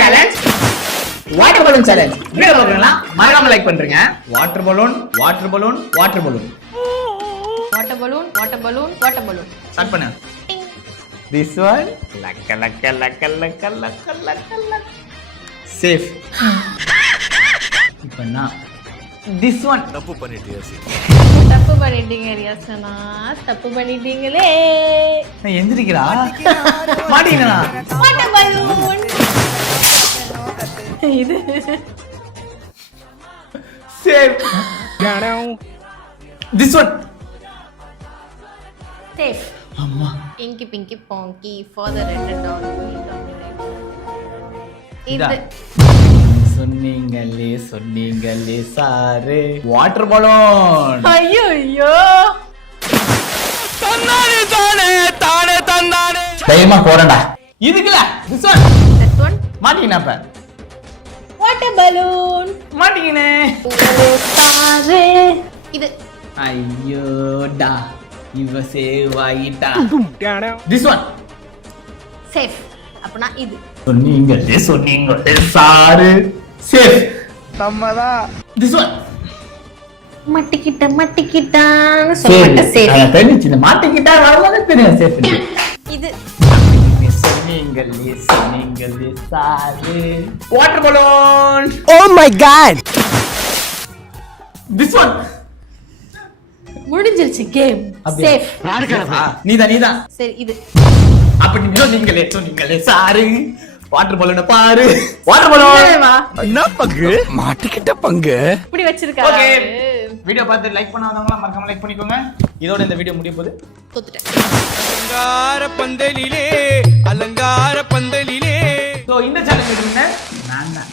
Challenge water balloon challenge. Video பார்க்கறீங்களா? மறக்காம like பண்றீங்க. Water balloon water balloon water balloon water balloon water balloon water balloon. Start பண்ணு. This one லக்க லக்க லக்க லக்க லக்க லக்க லக்க சேஃப். இப்போ நான் this one தப்பு பண்ணிட்டீங்க ரியாசனா, தப்பு பண்ணிட்டீங்களே. நான் எந்திரிக்கிறா மாட்டீங்களா? வாட்டர் பலூன் இது சேஃப். this one safe. அம்மா இங்கி பிங்கி பாங்கி ஃபாதர் ரெட் டாங்கி இதா. இது சொன்னீங்களே சாரு வாட்டர் பலூன். ஐயோ ஐயோ தைரியமா போறேன்டா. இதுக்குல this one that one மாட்டீங்கண்ணா. இப்ப வாட்டர் பலூன் மாட்டீங்கண்ணே. சாரு இது ஐயோடா இவ சேவாயிட்டா. this one safe. அப்பனா இது சொன்னீங்களே சாரு சேஃப். நம்மதான் this one மாட்டிக்கிட்டான்னு சொல்லிட்டு சேஃப். அத தெரிஞ்சு இந்த மாட்டிக்கிட்டா வரலாம்னு தெரியும் சேஃப். இது சொன்னீங்களே sir water balloon. Oh my god! this one முடிஞ்சிருச்சு கேம். சேஃப். நீதான் சரி இது அப்படி சொன்னீங்களே சாரு வாட்டர் பலூனை பாரு. வாட்டர் பலூன் என்ன பங்கு மாட்டிக்கிட்ட பங்கு இப்படி வச்சிருக்காரு. ஓகே, வீடியோ பார்த்து லைக் பண்ணாதவங்க மறக்காம லைக் பண்ணிக்கோங்க. இதோட இந்த வீடியோ முடிய போகுது. தோத்துட்டேன். அலங்கார பந்தலிலே சோ இந்த சேனல் நான் தான்